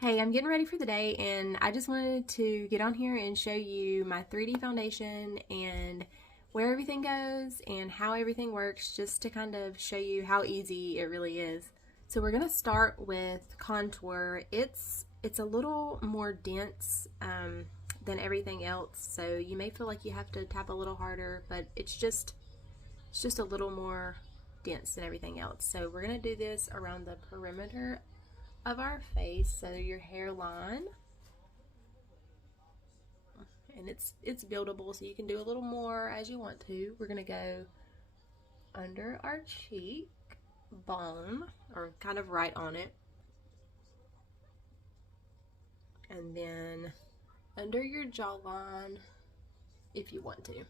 Hey, I'm getting ready for the day and I just wanted to get on here and show you my 3D foundation and where everything goes and how everything works, just to kind of show you how easy it really is. So we're going to start with contour. It's a little more dense than everything else, so you may feel like you have to tap a little harder, but it's just a little more dense than everything else. So we're going to do this around the perimeter of our face, so your hairline, and it's buildable, so you can do a little more as you want to. We're gonna go under our cheek bone, or kind of right on it, and then under your jawline if you want to.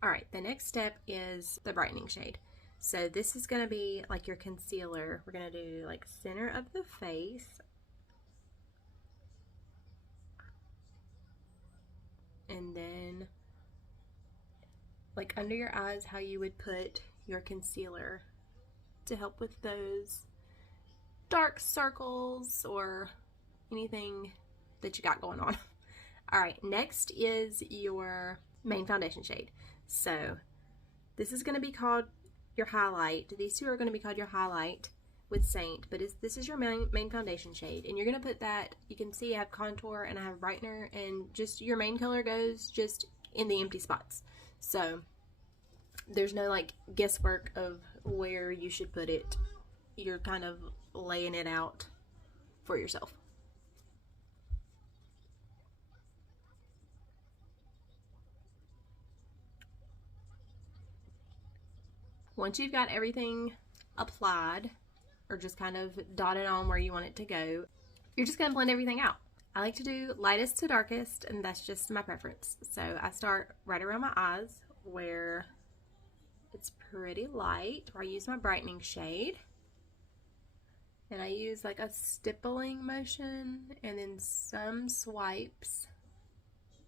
Alright, the next step is the brightening shade. So this is going to be like your concealer. We're going to do like center of the face. And then like under your eyes, how you would put your concealer to help with those dark circles or anything that you got going on. Alright, next is your main foundation shade. So this is going to be called your highlight. These two are going to be called your highlight with Saint, but this is your main foundation shade, and you're going to put that, you can see I have contour and I have brightener, and just your main color goes just in the empty spots. So there's no like guesswork of where you should put it. You're kind of laying it out for yourself. Once you've got everything applied, or just kind of dotted on where you want it to go, you're just going to blend everything out. I like to do lightest to darkest, and that's just my preference. So I start right around my eyes where it's pretty light, where I use my brightening shade. And I use like a stippling motion and then some swipes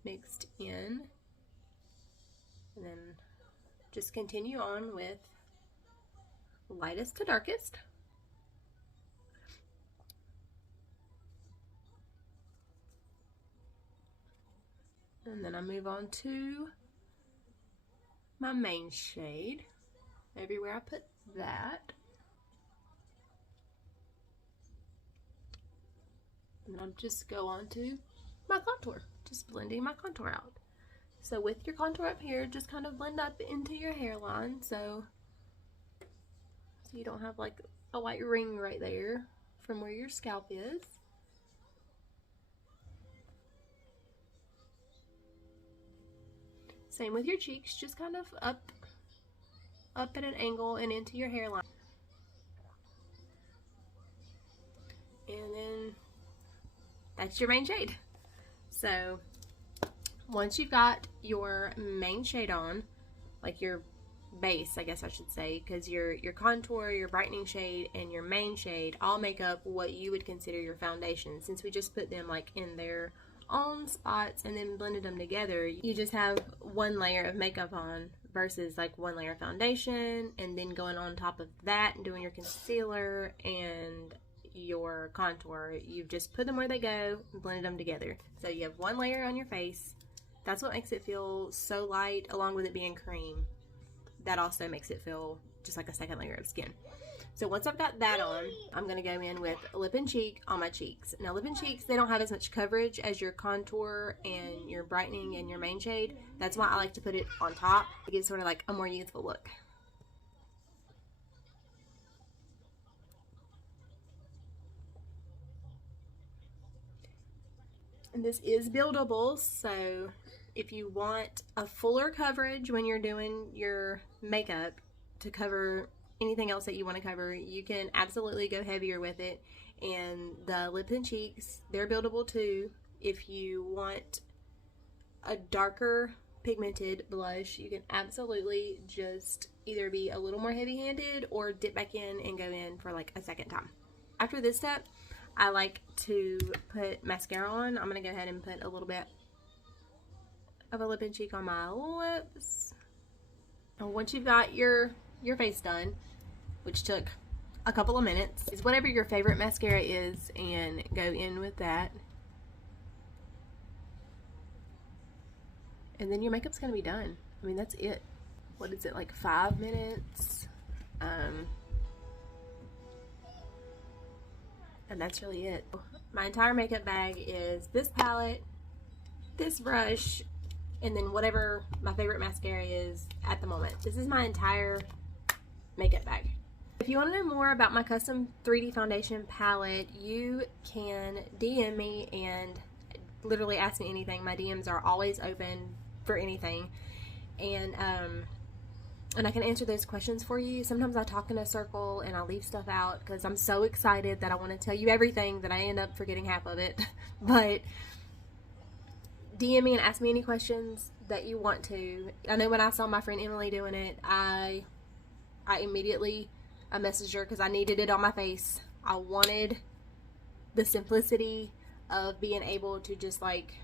mixed in. And then just continue on with lightest to darkest. And then I move on to my main shade, everywhere I put that. And I'll just go on to my contour, just blending my contour out. So with your contour up here, just kind of blend up into your hairline, so you don't have like a white ring right there from where your scalp is. Same with your cheeks, just kind of up at an angle and into your hairline. And then that's your main shade. So once you've got your main shade on, like your base, I guess I should say, because your contour, your brightening shade, and your main shade all make up what you would consider your foundation. Since we just put them like in their own spots and then blended them together, you just have one layer of makeup on versus like one layer of foundation, and then going on top of that and doing your concealer and your contour. You've just put them where they go and blended them together. So you have one layer on your face. That's what makes it feel so light, along with it being cream. That also makes it feel just like a second layer of skin. So once I've got that on, I'm going to go in with lip and cheek on my cheeks. Now lip and cheeks, they don't have as much coverage as your contour and your brightening and your main shade. That's why I like to put it on top. It gives sort of like a more youthful look. And this is buildable, so if you want a fuller coverage when you're doing your makeup to cover anything else that you want to cover, you can absolutely go heavier with it. And the lip and cheeks, they're buildable too. If you want a darker pigmented blush, you can absolutely just either be a little more heavy-handed or dip back in and go in for like a second time. After this step, I like to put mascara on. I'm going to go ahead and put a little bit of a lip and cheek on my lips. And once you've got your face done, which took a couple of minutes. It's whatever your favorite mascara is and go in with that. And then your makeup's gonna be done. I mean, that's it. What is it, like 5 minutes? And that's really it. My entire makeup bag is this palette, this brush, and then whatever my favorite mascara is at the moment. This is my entire makeup bag. If you want to know more about my custom 3D foundation palette, you can DM me and literally ask me anything. My DMs are always open for anything. And I can answer those questions for you. Sometimes I talk in a circle and I leave stuff out because I'm so excited that I want to tell you everything that I end up forgetting half of it. But DM me and ask me any questions that you want to. I know when I saw my friend Emily doing it, I immediately messaged her because I needed it on my face. I wanted the simplicity of being able to just like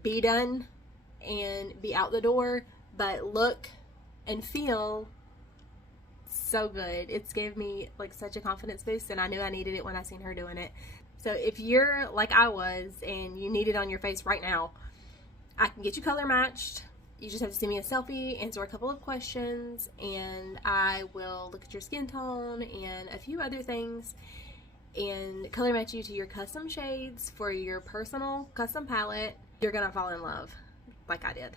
be done and be out the door, but look and feel so good. It's gave me like such a confidence boost, and I knew I needed it when I seen her doing it. So if you're like I was and you need it on your face right now, I can get you color matched. You just have to send me a selfie, answer a couple of questions, and I will look at your skin tone and a few other things and color match you to your custom shades for your personal custom palette. You're gonna fall in love like I did.